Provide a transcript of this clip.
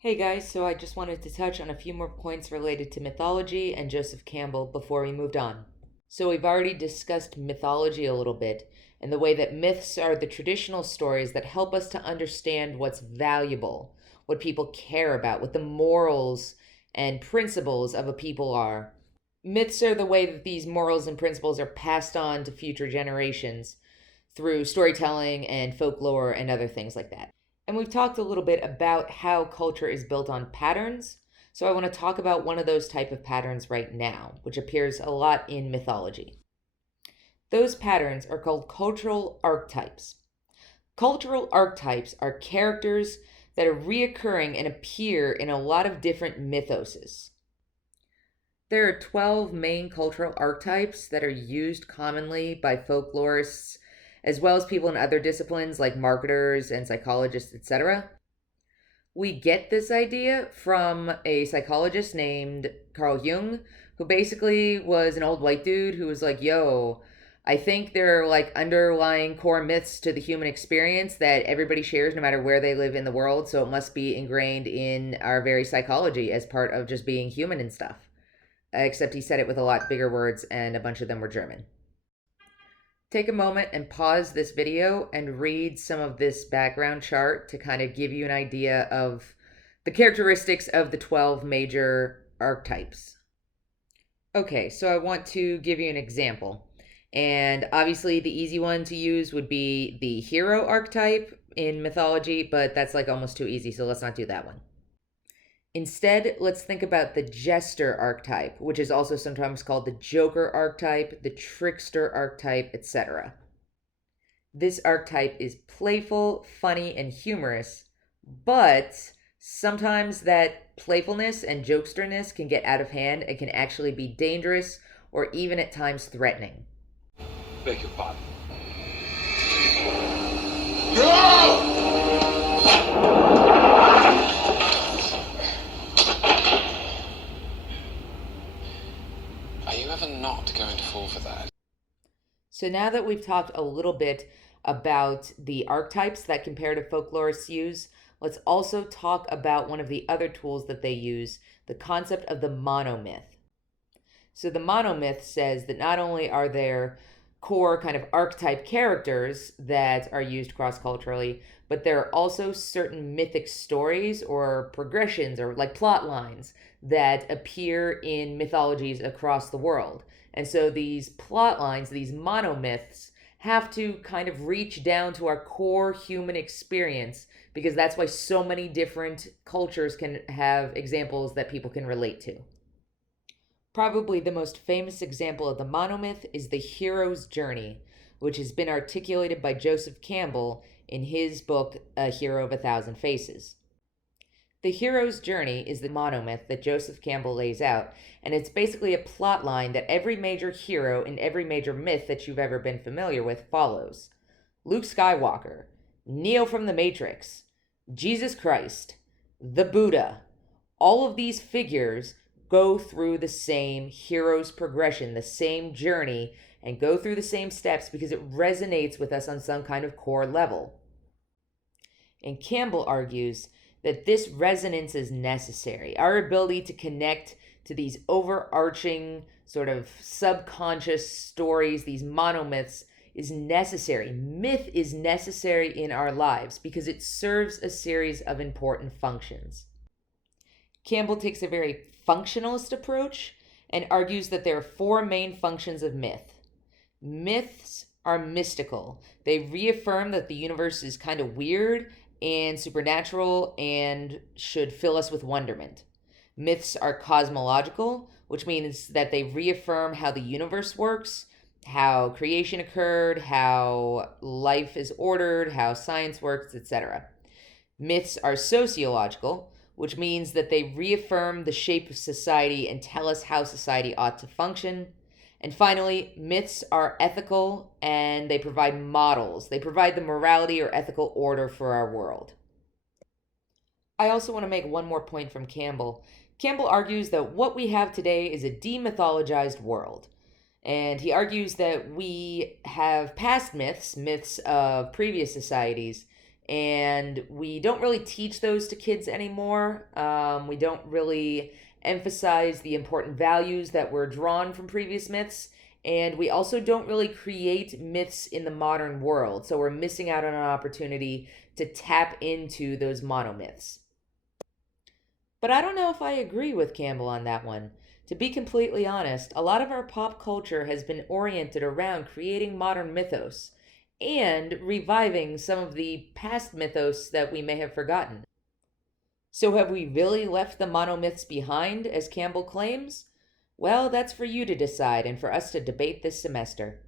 Hey guys, so I just wanted to touch on a few more points related to mythology and Joseph Campbell before we moved on. So, we've already discussed mythology a little bit and the way that myths are the traditional stories that help us to understand what's valuable, what people care about, what the morals and principles of a people are. Myths are the way that these morals and principles are passed on to future generations through storytelling and folklore and other things like that. And we've talked a little bit about how culture is built on patterns. So I want to talk about one of those type of patterns right now, which appears a lot in mythology. Those patterns are called cultural archetypes. Cultural archetypes are characters that are reoccurring and appear in a lot of different mythoses. There are 12 main cultural archetypes that are used commonly by folklorists as well as people in other disciplines like marketers and psychologists, etc. We get this idea from a psychologist named Carl Jung, who basically was an old white dude who was like, yo, I think there are like underlying core myths to the human experience that everybody shares no matter where they live in the world, so it must be ingrained in our very psychology as part of just being human and stuff. Except he said it with a lot bigger words, and a bunch of them were German. Take a moment and pause this video and read some of this background chart to kind of give you an idea of the characteristics of the 12 major archetypes. Okay, so I want to give you an example. And obviously, the easy one to use would be the hero archetype in mythology, but that's like almost too easy, so let's not do that one. Instead, let's think about the jester archetype, which is also sometimes called the joker archetype, the trickster archetype, etc. This archetype is playful, funny, and humorous, but sometimes that playfulness and jokesterness can get out of hand and can actually be dangerous or even at times threatening. Beg your pardon. No! Are you ever not going to fall for that? So now that we've talked a little bit about the archetypes that comparative folklorists use, let's also talk about one of the other tools that they use, the concept of the monomyth. So the monomyth says that not only are there core kind of archetype characters that are used cross-culturally, but there are also certain mythic stories or progressions or like plot lines that appear in mythologies across the world. And so these plot lines, these monomyths, have to kind of reach down to our core human experience because that's why so many different cultures can have examples that people can relate to. Probably the most famous example of the monomyth is the hero's journey, which has been articulated by Joseph Campbell in his book, A Hero of a Thousand Faces. The hero's journey is the monomyth that Joseph Campbell lays out, and it's basically a plot line that every major hero in every major myth that you've ever been familiar with follows. Luke Skywalker, Neo from the Matrix, Jesus Christ, the Buddha, all of these figures go through the same hero's progression, the same journey, and go through the same steps because it resonates with us on some kind of core level. And Campbell argues that this resonance is necessary. Our ability to connect to these overarching sort of subconscious stories, these monomyths, is necessary. Myth is necessary in our lives because it serves a series of important functions. Campbell takes a very functionalist approach and argues that there are four main functions of myth. Myths are mystical. They reaffirm that the universe is kind of weird and supernatural and should fill us with wonderment. Myths are cosmological, which means that they reaffirm how the universe works, how creation occurred, how life is ordered, how science works, etc. Myths are sociological, which means that they reaffirm the shape of society and tell us how society ought to function. And finally, myths are ethical and they provide models. They provide the morality or ethical order for our world. I also want to make one more point from Campbell. Campbell argues that what we have today is a demythologized world. And he argues that we have past myths, myths of previous societies, And we don't really teach those to kids anymore. We don't really emphasize the important values that were drawn from previous myths. And we also don't really create myths in the modern world. So we're missing out on an opportunity to tap into those monomyths. But I don't know if I agree with Campbell on that one. To be completely honest, a lot of our pop culture has been oriented around creating modern mythos and reviving some of the past mythos that we may have forgotten. So, have we really left the monomyths behind, as Campbell claims? Well, that's for you to decide and for us to debate this semester.